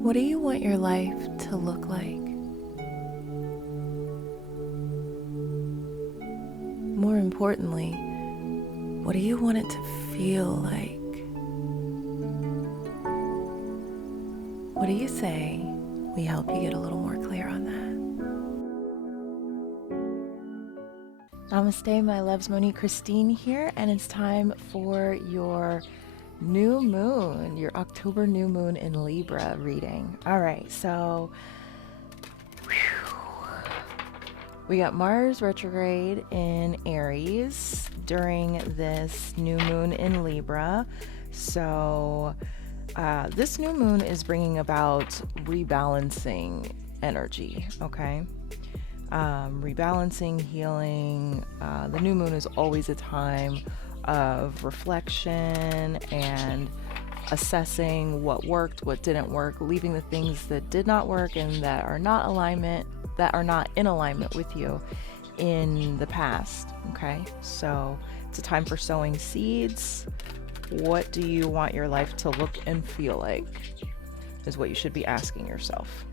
What do you want your life to look like? More importantly, what do you want it to feel like? What do you say we help you get a little more clear on that? Namaste, my loves. Monique Christine here, and it's time for your new moon, your October new moon in Libra reading. All right, so we got Mars retrograde in Aries during this new moon in Libra. So this new moon is bringing about rebalancing energy, okay? Rebalancing, healing. The new moon is always a time of reflection and assessing what worked, what didn't work, leaving the things that did not work and that are not in alignment with you in the past. Okay, so it's a time for sowing seeds. What do you want your life to look and feel like is what you should be asking yourself.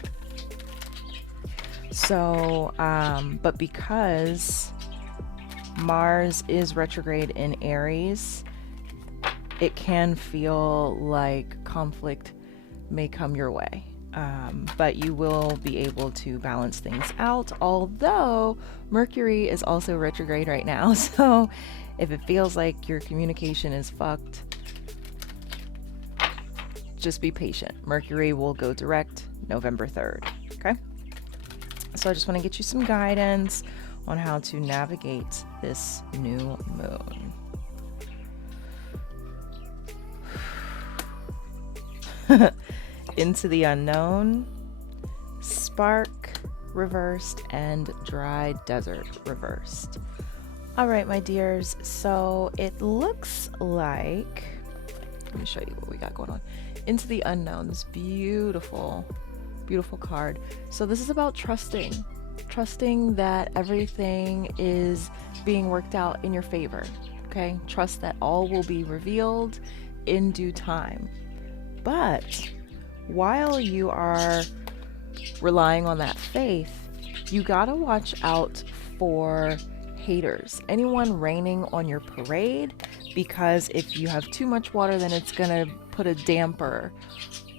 So but because Mars is retrograde in Aries, it can feel like conflict may come your way. But you will be able to balance things out, although Mercury is also retrograde right now. So if it feels like your communication is fucked, just be patient. Mercury will go direct November 3rd. Okay? So I just want to get you some guidance on how to navigate this new moon. Into the unknown, spark reversed, and dry desert reversed. All right, my dears, so it looks like, let me show you what we got going on. Into the unknown, this beautiful card. So this is about trusting that everything is being worked out in your favor. Okay, trust that all will be revealed in due time. But while you are relying on that faith, you gotta watch out for haters, anyone raining on your parade, because if you have too much water, then it's gonna put a damper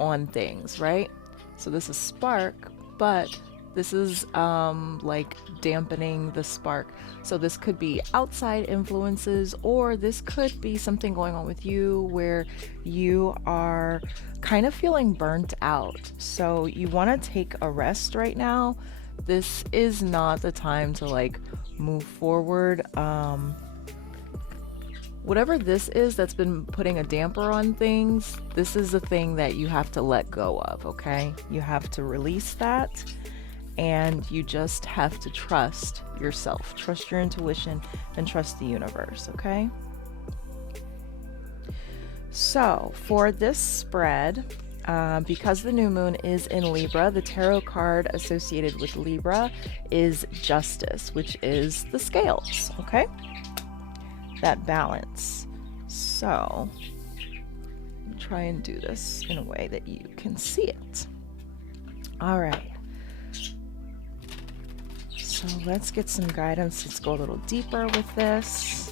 on things, right? So this is spark, but this is like dampening the spark. So this could be outside influences, or this could be something going on with you where you are kind of feeling burnt out. So you want to take a rest right now. This is not the time to like move forward. Whatever this is that's been putting a damper on things, this is the thing that you have to let go of, okay? You have to release that, and you just have to trust yourself, trust your intuition, and trust the universe, okay? So for this spread, because the new moon is in Libra, the tarot card associated with Libra is Justice, which is the scales, okay? That balance. So try and do this in a way that you can see it. All right. So let's get some guidance. Let's go a little deeper with this.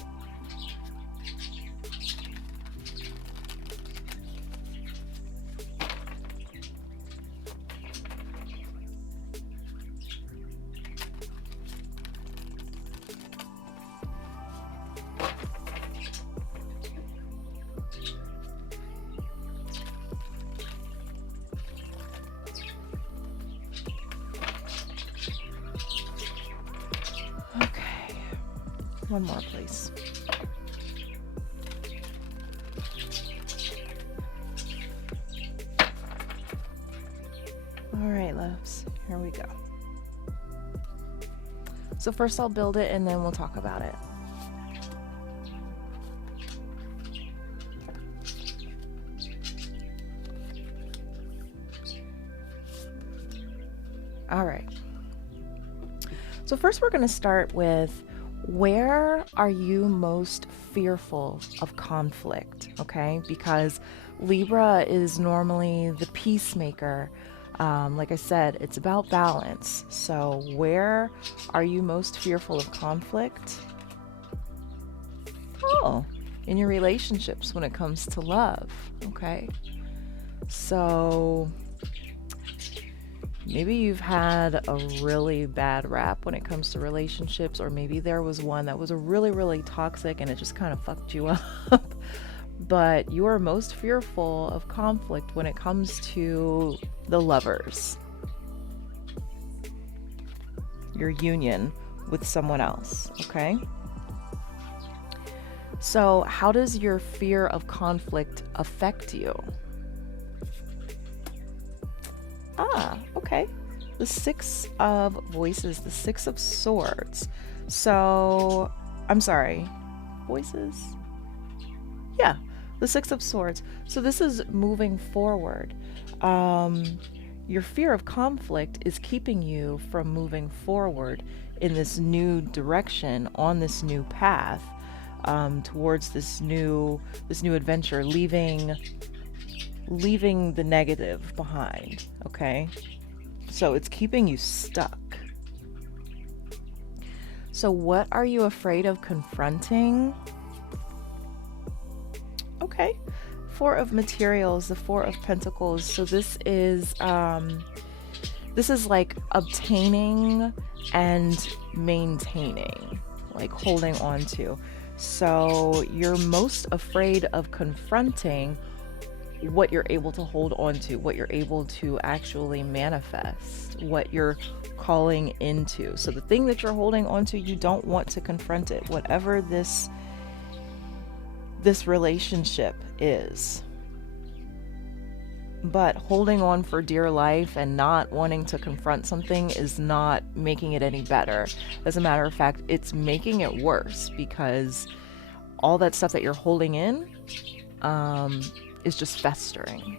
One more, please. All right, loves, here we go. So first I'll build it and then we'll talk about it. All right. So first we're going to start with, where are you most fearful of conflict, okay? Because Libra is normally the peacemaker. Like I said, it's about balance. So where are you most fearful of conflict? Oh, in your relationships when it comes to love, okay? So maybe you've had a really bad rap when it comes to relationships, or maybe there was one that was a really, really toxic and it just kind of fucked you up. But you are most fearful of conflict when it comes to the lovers, your union with someone else, okay? So how does your fear of conflict affect you? Okay. The Six of Voices, the Six of Swords. So, I'm sorry, voices? Yeah, the Six of Swords. So this is moving forward. Your fear of conflict is keeping you from moving forward in this new direction, on this new path, towards this new adventure, leaving the negative behind, okay? So it's keeping you stuck. So what are you afraid of confronting? Okay. Four of Materials, the Four of Pentacles. So this is like obtaining and maintaining, like holding on to. So you're most afraid of confronting what you're able to hold on to, what you're able to actually manifest, what you're calling into. So the thing that you're holding on to, you don't want to confront it, whatever this relationship is. But holding on for dear life and not wanting to confront something is not making it any better. As a matter of fact, it's making it worse, because all that stuff that you're holding in is just festering.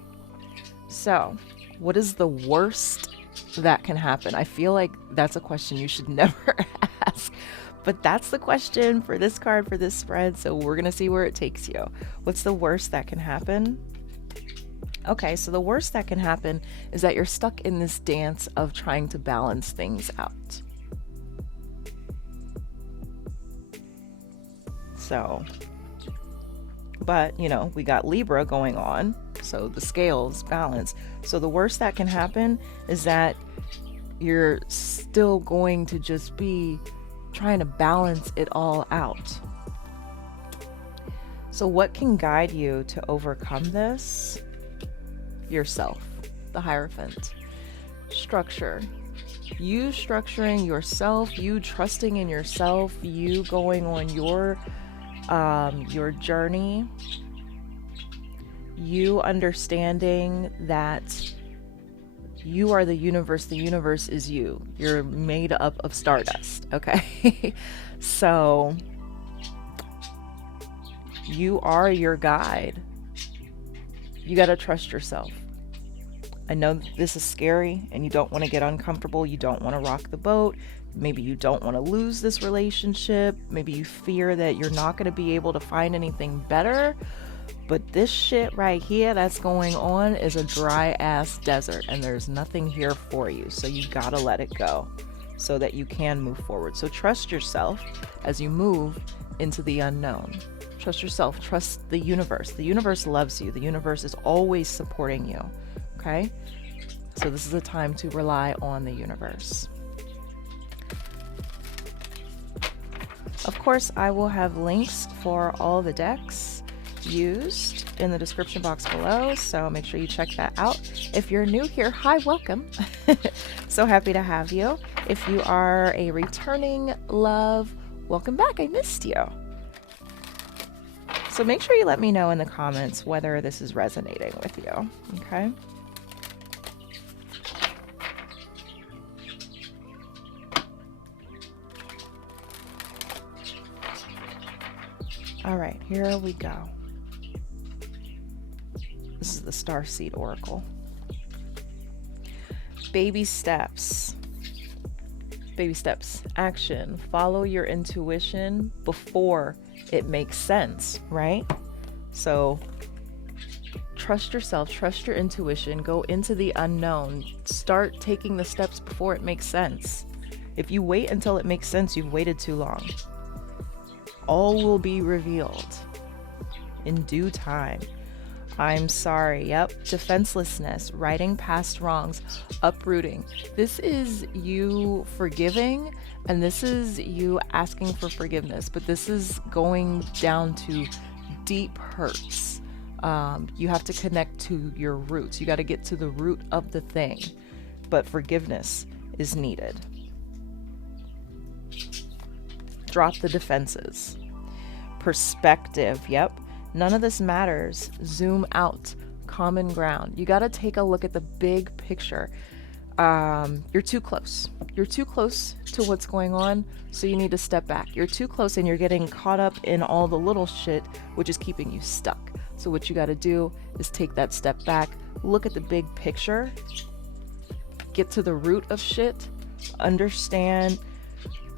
So what is the worst that can happen? I feel like that's a question you should never ask, but that's the question for this card, for this spread. So we're gonna see where it takes you. What's the worst that can happen? Okay, so the worst that can happen is that you're stuck in this dance of trying to balance things out. So, but you know, we got Libra going on, so the scales balance. So the worst that can happen is that you're still going to just be trying to balance it all out. So what can guide you to overcome this? Yourself, the Hierophant. Structure. You structuring yourself, you trusting in yourself, you going on your journey, you understanding that you are the universe is you. You're made up of stardust, okay? So you are your guide. You got to trust yourself. I know this is scary and you don't want to get uncomfortable. You don't want to rock the boat. Maybe you don't want to lose this relationship. Maybe you fear that you're not going to be able to find anything better. But this shit right here that's going on is a dry ass desert and there's nothing here for you. So you got to let it go so that you can move forward. So trust yourself as you move into the unknown. Trust yourself. Trust the universe. The universe loves you. The universe is always supporting you. Okay? So this is a time to rely on the universe. Of course, I will have links for all the decks used in the description box below, so make sure you check that out. If you're new here, hi, welcome. So happy to have you. If you are a returning love, welcome back. I missed you. So make sure you let me know in the comments whether this is resonating with you, okay? All right, here we go. This is the Starseed Oracle. Baby steps. Baby steps. Action. Follow your intuition before it makes sense, right? So trust yourself, trust your intuition, go into the unknown, start taking the steps before it makes sense. If you wait until it makes sense, you've waited too long. All will be revealed in due time. I'm sorry. Yep. Defenselessness, righting past wrongs, uprooting. This is you forgiving, and this is you asking for forgiveness, but this is going down to deep hurts. You have to connect to your roots. You got to get to the root of the thing, but forgiveness is needed. Drop the defenses. Perspective. Yep. None of this matters. Zoom out. Common ground. You got to take a look at the big picture. You're too close. You're too close to what's going on, so you need to step back. You're too close and you're getting caught up in all the little shit, which is keeping you stuck. So what you got to do is take that step back, look at the big picture, get to the root of shit, understand,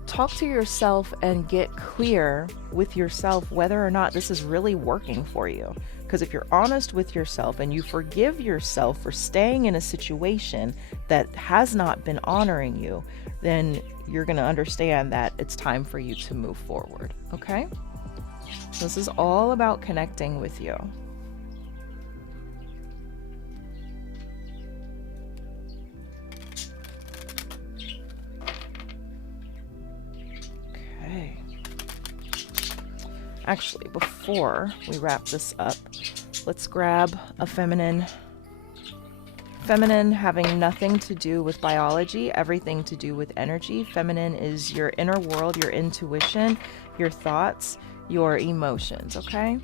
talk to yourself and get clear with yourself whether or not this is really working for you. Because if you're honest with yourself and you forgive yourself for staying in a situation that has not been honoring you, then you're going to understand that it's time for you to move forward. Okay? This is all about connecting with you. Okay. Actually, before we wrap this up, let's grab a feminine. Feminine having nothing to do with biology, everything to do with energy. Feminine is your inner world, your intuition, your thoughts, your emotions, okay?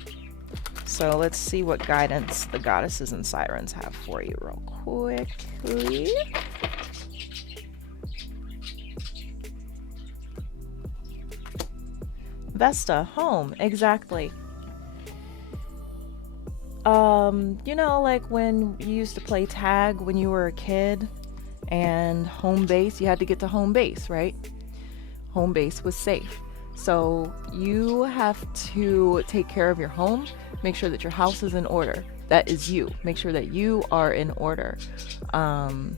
So let's see what guidance the goddesses and sirens have for you real quickly. Vesta, home, exactly. You know, like when you used to play tag when you were a kid and home base, you had to get to home base, right? Home base was safe. So you have to take care of your home, make sure that your house is in order. That is you. Make sure that you are in order. Home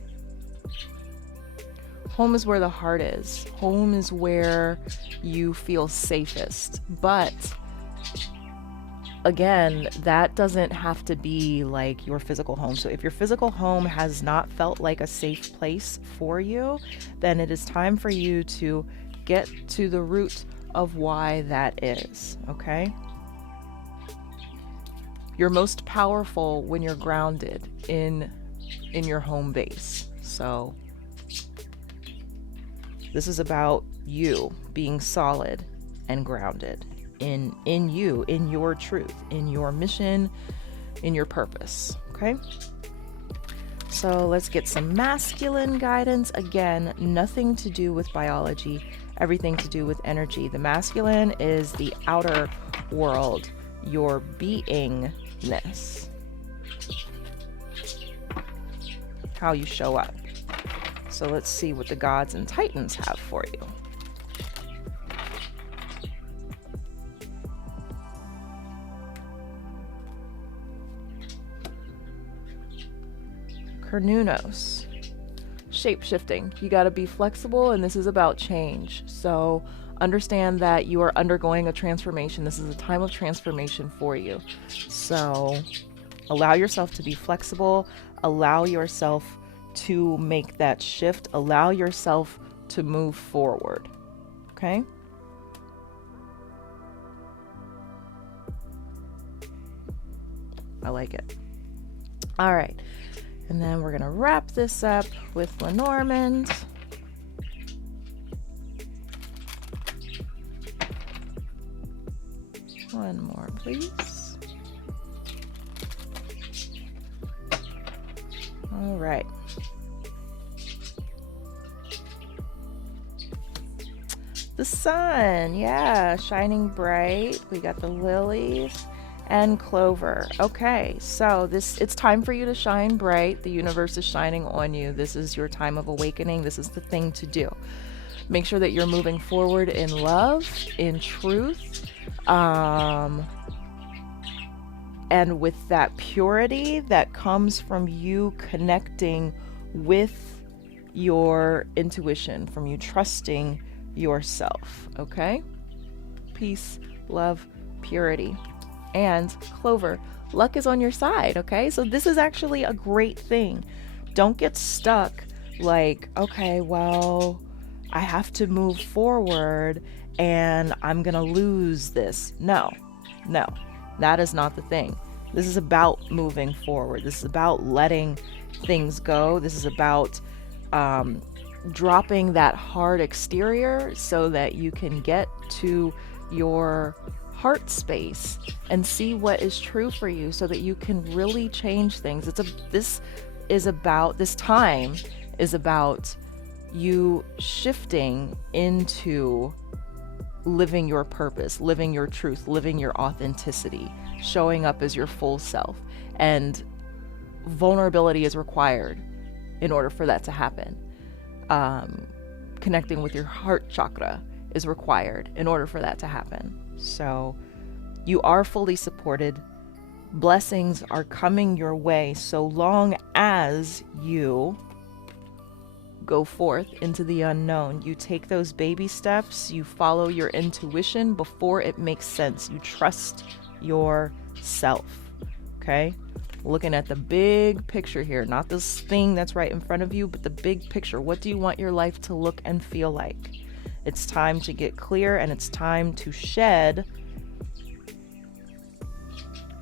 is where the heart is. Home is where you feel safest. But again, that doesn't have to be like your physical home. So if your physical home has not felt like a safe place for you, then it is time for you to get to the root of why that is, okay? You're most powerful when you're grounded in your home base. So this is about you being solid and grounded in you, in your truth, in your mission, in your purpose, okay? So let's get some masculine guidance. Again, nothing to do with biology, everything to do with energy. The masculine is the outer world, your beingness, how you show up. So let's see what the gods and titans have for you. Carnunos, shape-shifting. You got to be flexible, and this is about change. So understand that you are undergoing a transformation. This is a time of transformation for you. So allow yourself to be flexible. Allow yourself to make that shift. Allow yourself to move forward. Okay? I like it. All right. And then we're going to wrap this up with Lenormand. One more, please. All right. The sun, yeah, shining bright. We got the lilies and clover. Okay, so it's time for you to shine bright. The universe is shining on you. This is your time of awakening. This is the thing to do. Make sure that you're moving forward in love, in truth, and with that purity that comes from you connecting with your intuition, from you trusting yourself. Okay? Peace, love, purity. And Clover, luck is on your side. Okay? So this is actually a great thing. Don't get stuck like, okay, well, I have to move forward and I'm going to lose this. No, that is not the thing. This is about moving forward. This is about letting things go. This is about dropping that hard exterior so that you can get to your heart space and see what is true for you so that you can really change things. This time is about you shifting into living your purpose, living your truth, living your authenticity, showing up as your full self. And vulnerability is required in order for that to happen. Connecting with your heart chakra is required in order for that to happen. So you are fully supported. Blessings are coming your way so long as you go forth into the unknown. You take those baby steps, you follow your intuition before it makes sense. You trust yourself. Okay? Looking at the big picture here, not this thing that's right in front of you, but the big picture. What do you want your life to look and feel like? It's time to get clear, and it's time to shed.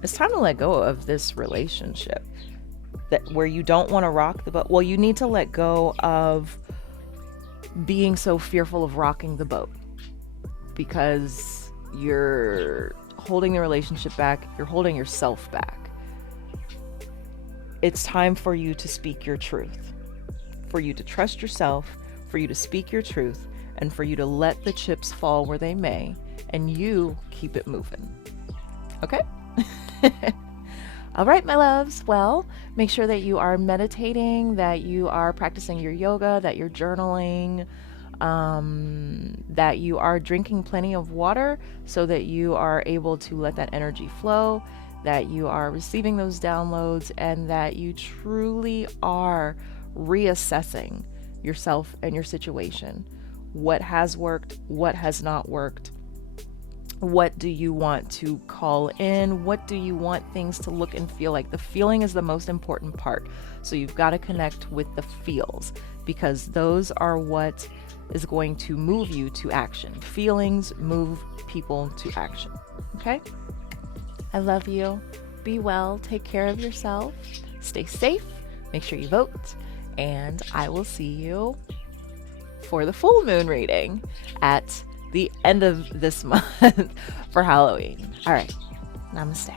It's time to let go of this relationship where you don't want to rock the boat. Well, you need to let go of being so fearful of rocking the boat because you're holding the relationship back. You're holding yourself back. It's time for you to speak your truth, for you to trust yourself, for you to speak your truth, and for you to let the chips fall where they may, and you keep it moving. Okay? All right, my loves. Well, make sure that you are meditating, that you are practicing your yoga, that you're journaling, that you are drinking plenty of water so that you are able to let that energy flow, that you are receiving those downloads, and that you truly are reassessing yourself and your situation. What has worked? What has not worked? What do you want to call in? What do you want things to look and feel like? The feeling is the most important part. So you've got to connect with the feels because those are what is going to move you to action. Feelings move people to action. Okay? I love you. Be well. Take care of yourself. Stay safe. Make sure you vote. And I will see you for the full moon reading at the end of this month for Halloween. All right. Namaste.